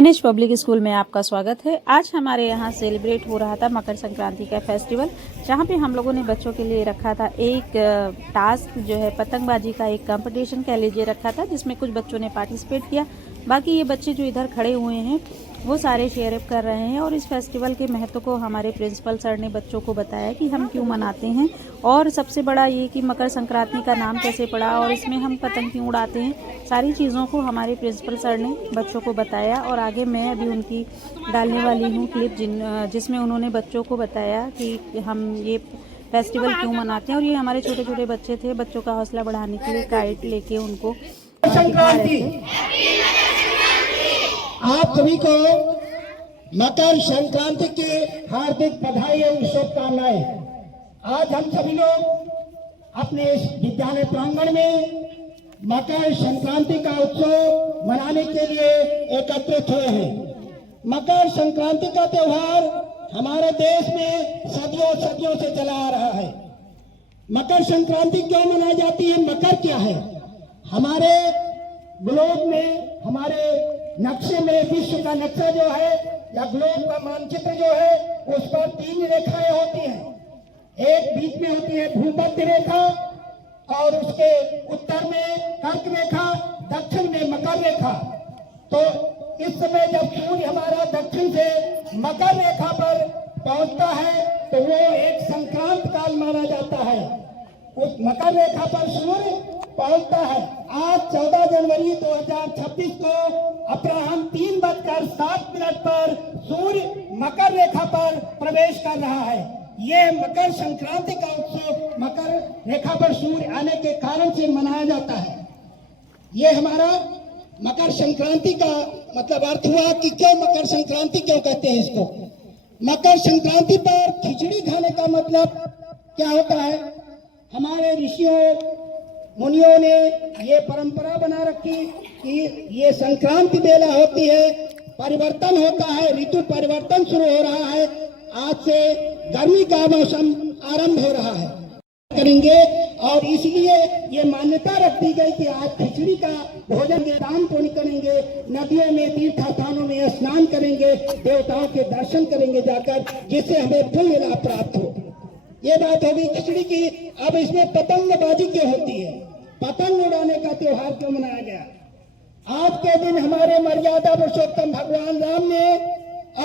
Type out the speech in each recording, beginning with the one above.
NH public school में आपका स्वागत है। आज हमारे यहाँ सेलिब्रेट हो रहा था मकर संक्रांति का फेस्टिवल, जहाँ पे हम लोगों ने बच्चों के लिए रखा था एक टास्क जो है पतंगबाजी का एक कंपटीशन कह लीजिए रखा था, जिसमें कुछ बच्चों ने पार्टिसिपेट किया। बाकी ये बच्चे जो इधर खड़े हुए हैं वो सारे शेयर अप कर रहे हैं और इस फेस्टिवल के महत्व को हमारे प्रिंसिपल सर ने बच्चों को बताया कि हम क्यों मनाते हैं और सबसे बड़ा ये कि मकर संक्रांति का नाम कैसे पड़ा और इसमें हम पतंग क्यों उड़ाते हैं। सारी चीज़ों को हमारे प्रिंसिपल सर ने बच्चों को बताया और आगे मैं अभी उनकी डालने वाली हूँ क्लिप जिसमें उन्होंने बच्चों को बताया कि हम ये फेस्टिवल क्यों मनाते हैं। और ये हमारे छोटे छोटे बच्चे थे, बच्चों का हौसला बढ़ाने के लिए काइट लेके उनको दिखा रहे थे। आप सभी को मकर संक्रांति की हार्दिक बधाई एवं शुभकामनाएं। आज हम सभी लोग अपने इस विद्यालय प्रांगण में मकर संक्रांति का उत्सव मनाने के लिए एकत्रित हुए हैं। मकर संक्रांति का त्योहार हमारे देश में सदियों सदियों से चला आ रहा है। मकर संक्रांति क्यों मनाई जाती है, मकर क्या है? हमारे ग्लोब में, हमारे नक्शे में, विश्व का नक्शा जो है या ग्लोब का मानचित्र जो है उस पर 3 रेखाएं होती हैं। एक बीच में होती है भूमध्य रेखा और उसके उत्तर में कर्क रेखा, दक्षिण में मकर रेखा। तो इस समय जब सूर्य हमारा दक्षिण से मकर रेखा पर पहुंचता है तो वो एक संक्रांत काल माना जाता है। उस मकर रेखा पर सूर्य पहुंचता है। आज 14 जनवरी 2026 को अपराह्न 3:07 पर सूर्य मकर रेखा पर प्रवेश कर रहा है। ये मकर संक्रांति का उत्सव मकर रेखा पर सूर्य आने के कारण से मनाया जाता है। ये हमारा मकर संक्रांति का मतलब अर्थ हुआ कि क्यों मकर संक्रांति क्यों कहते हैं इसको। मकर संक्रांति पर खिचड़ी खाने का मतलब क्या होता है? हमारे ऋषियों मुनियों ने ये परंपरा बना रखी कि ये संक्रांति बेला होती है, परिवर्तन होता है, ऋतु परिवर्तन शुरू हो रहा है। आज से गर्मी का मौसम आरंभ हो रहा है करेंगे और इसलिए ये मान्यता रख दी गई कि आज खिचड़ी का भोजन के दान पुण्य करेंगे, नदियों में तीर्थ स्थानों में स्नान करेंगे, देवताओं के दर्शन करेंगे जाकर, जिससे हमें पुण्य लाभ प्राप्त हो। ये बात होगी खिचड़ी की। अब इसमें पतंगबाजी क्यों होती है, पतंग उड़ाने का त्योहार क्यों मनाया गया? आज के दिन हमारे मर्यादा पुरुषोत्तम भगवान राम ने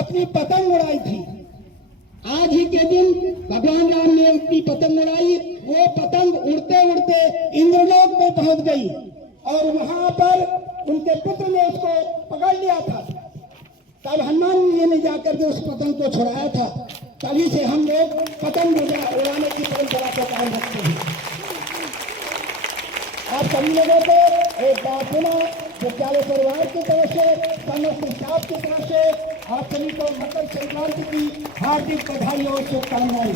अपनी पतंग उड़ाई थी। आज ही के दिन भगवान राम ने अपनी पतंग उड़ाई। वो पतंग उड़ते उड़ते इंद्रलोक में पहुंच गई और वहां पर उनके पुत्र ने उसको पकड़ लिया था। तब हनुमान जी ने जाकर के उस पतंग को छुड़ाया था। तभी से हम लोग पतंग उड़ाने की परंपरा को कायम रखते हैं। आप सभी लोगों को एक बार पुनः विद्यालय परिवार की तरफ से, समस्त स्टाफ की तरफ से आप सभी को मकर संक्रांति की हार्दिक बधाई और शुभकामनाएं।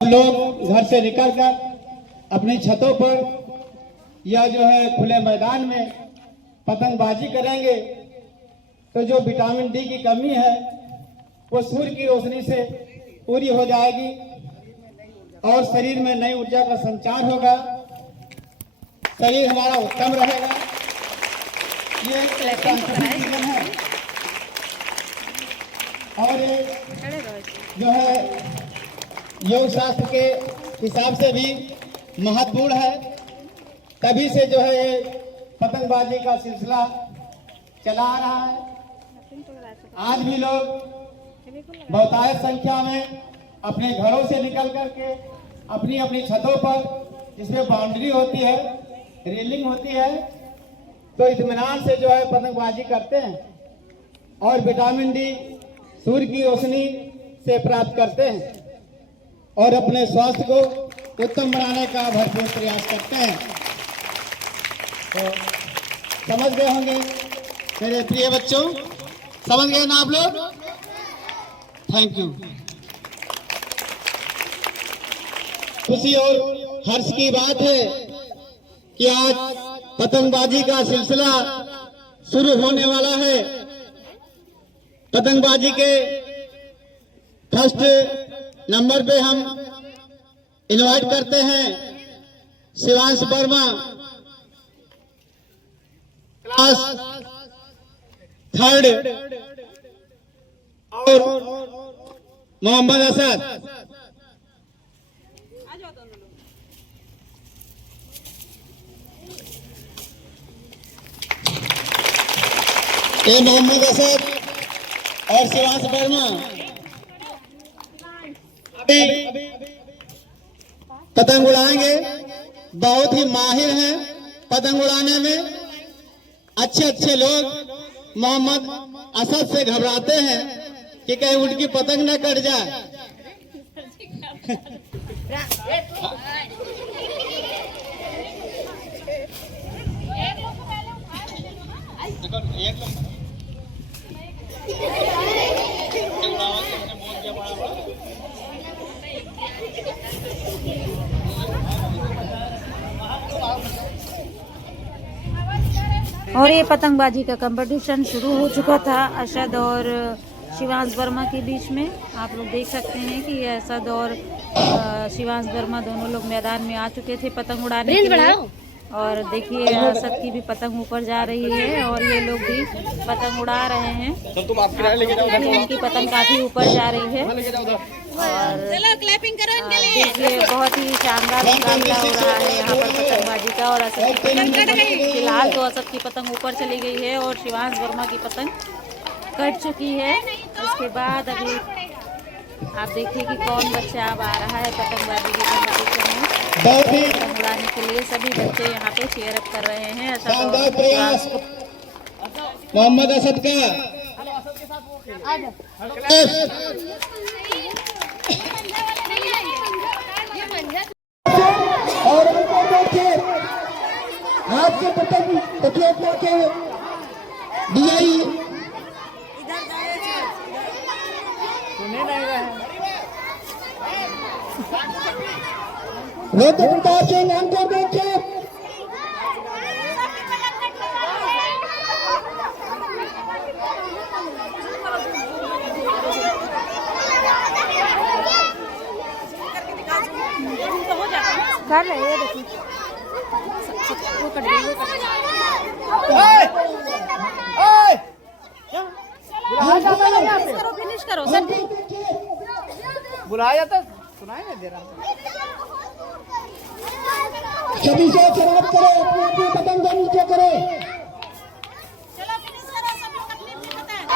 लोग घर से निकलकर अपनी छतों पर या जो है खुले मैदान में पतंगबाजी करेंगे तो जो विटामिन डी की कमी है वो सूर्य की रोशनी से पूरी हो जाएगी और शरीर में नई ऊर्जा का संचार होगा, शरीर हमारा उत्तम रहेगा। ये एक जीवन है और जो है योग शास्त्र के हिसाब से भी महत्वपूर्ण है। तभी से जो है ये पतंगबाजी का सिलसिला चला आ रहा है। आज भी लोग बहुतायत संख्या में अपने घरों से निकल करके अपनी अपनी छतों पर, जिसमें बाउंड्री होती है, रेलिंग होती है, तो इत्मीनान से जो है पतंगबाजी करते हैं और विटामिन डी सूर्य की रोशनी से प्राप्त करते हैं और अपने स्वास्थ्य को उत्तम बनाने का भरपूर प्रयास करते हैं। तो समझ गए होंगे मेरे प्रिय बच्चों, समझ गए ना आप लोग? Thank you. खुशी और हर्ष की बात है कि आज पतंगबाजी का सिलसिला शुरू होने वाला है। पतंगबाजी के फर्स्ट नंबर पे हम इनवाइट करते हैं शिवांश वर्मा, क्लास 3rd, और मोहम्मद असद। ये मोहम्मद असद और शिवांश वर्मा अभी पतंग उड़ाएंगे। बहुत ही माहिर हैं पतंग उड़ाने में। अच्छे अच्छे लोग मोहम्मद असद से घबराते हैं कि कहीं उनकी पतंग न कट जाए। और ये पतंगबाजी का कंपटीशन शुरू हो चुका था असद और शिवांश वर्मा के बीच में। आप लोग देख सकते हैं कि ये असद और शिवांश वर्मा दोनों लोग मैदान में आ चुके थे पतंग उड़ाने के लिए। और देखिए असद की भी पतंग ऊपर जा रही है और ये लोग भी पतंग उड़ा रहे हैं। इनकी पतंग काफी ऊपर जा रही है और देखिए बहुत ही शानदार मुकाबला हो रहा है यहाँ पर पतंगबाजी का। और असद की पतंग फिलहाल तो असद की पतंग ऊपर चली गई है और शिवांश वर्मा की पतंग कट चुकी है। उसके बाद अभी आप देखिए कि कौन बच्चा अब आ रहा है पतंगबाजी के कंपटीशन में। पतंग उड़ाने के लिए सभी बच्चे यहाँ पे चीयर अप कर रहे हैं असद और मोहम्मद असद का और उनको देखिए हाथ के पतंग प्रतियोगिता के डीआई रोहतक प्रताप सिंह हमको देखिए। कर रहे हैं देखिए वो कट गई वो कट करो फिनिश करो सर। बुलाया तो सुनाई नहीं दे रहा। सभी से शराब करो, अपनी अपनी पतंग को नीचे करो। चलो फिनिश करो सब लोग अपनी अपनी पतंग।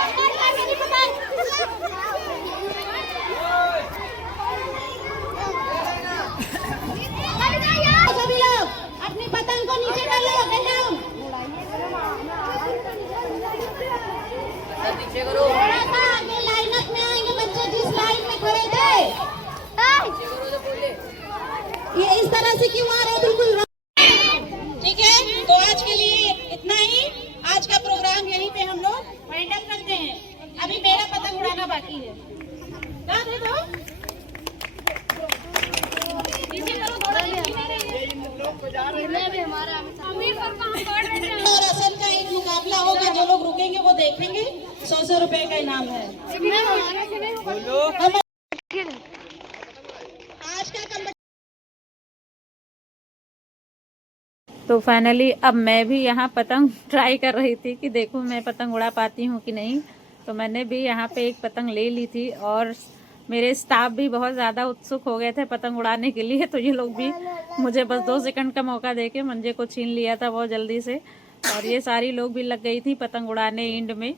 सभी लोग अपनी पतंग को नीचे कर लो। थोड़ा सा आगे लाइनअप में आएंगे बच्चे जिस लाइन में खड़े थे। ये इस तरह से क्यों आ रहे हैं? बिल्कुल ठीक है। तो आज के लिए इतना ही। आज का प्रोग्राम यहीं पे हम लोग वाइंड अप करते हैं। अभी मेरा पतंग उड़ाना बाकी है। ला दे दो नीचे करो थोड़ा और असल का एक मुकाबला होगा। जो लोग रुकेंगे वो देखेंगे। 100 रुपए का इनाम है। आज का तो फाइनली अब मैं भी यहाँ पतंग ट्राई कर रही थी कि देखूँ मैं पतंग उड़ा पाती हूँ कि नहीं। तो मैंने भी यहाँ पे एक पतंग ले ली थी और मेरे स्टाफ भी बहुत ज़्यादा उत्सुक हो गए थे पतंग उड़ाने के लिए। तो ये लोग भी मुझे बस 2 सेकंड का मौका देके मंजे को छीन लिया था बहुत जल्दी से। और ये सारी लोग भी लग गई थी पतंग उड़ाने एंड में,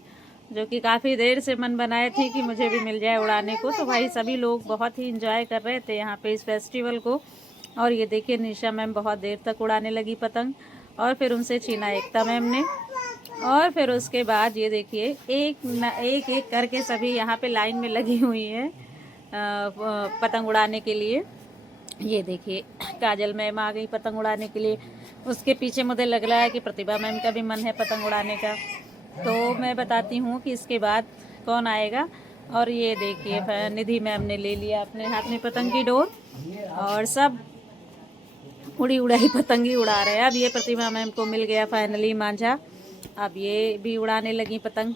जो कि काफ़ी देर से मन बनाए थी कि मुझे भी मिल जाए उड़ाने को। तो भाई सभी लोग बहुत ही इंजॉय कर रहे थे यहाँ पे इस फेस्टिवल को। और ये देखिए निशा मैम बहुत देर तक उड़ाने लगी पतंग और फिर उनसे छीना एकता मैम ने। और फिर उसके बाद ये देखिए एक एक करके सभी यहाँ पे लाइन में लगी हुई है पतंग उड़ाने के लिए। ये देखिए काजल मैम आ गई पतंग उड़ाने के लिए। उसके पीछे मुझे लग रहा है कि प्रतिभा मैम का भी मन है पतंग उड़ाने का। तो मैं बताती हूँ कि इसके बाद कौन आएगा। और ये देखिए निधि मैम ने ले लिया अपने हाथ में पतंग की डोर और सब उड़ी उड़ाई पतंग ही उड़ा रहे हैं। अब ये प्रतिभा मैम को मिल गया फाइनली मांझा। अब ये भी उड़ाने लगी पतंग।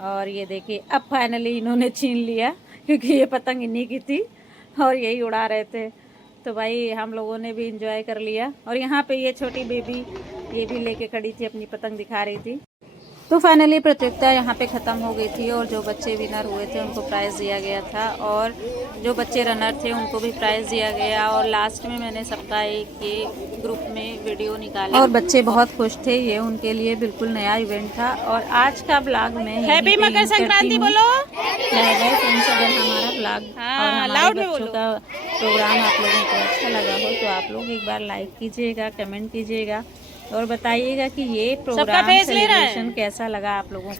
और ये देखिए अब फाइनली इन्होंने छीन लिया क्योंकि ये पतंग इन्हीं की थी और यही उड़ा रहे थे। तो भाई हम लोगों ने भी इंजॉय कर लिया। और यहाँ पे ये छोटी बेबी ये भी लेके खड़ी थी, अपनी पतंग दिखा रही थी। तो फाइनली प्रतियोगिता यहाँ पे ख़त्म हो गई थी और जो बच्चे विनर हुए थे उनको प्राइज़ दिया गया था और जो बच्चे रनर थे उनको भी प्राइज़ दिया गया। और लास्ट में मैंने सबका एक ये ग्रुप में वीडियो निकाला और बच्चे बहुत खुश थे। ये उनके लिए बिल्कुल नया इवेंट था। और आज का ब्लॉग में हैप्पी मकर संक्रांति बोलो। फ्रेंड्स, अगर हमारा ब्लॉग और हमारे बच्चों का प्रोग्राम आप लोगों को अच्छा लगा हो तो आप लोग एक बार लाइक कीजिएगा, कमेंट कीजिएगा और बताइएगा कि ये प्रोग्राम सेलिब्रेशन कैसा लगा आप लोगों को।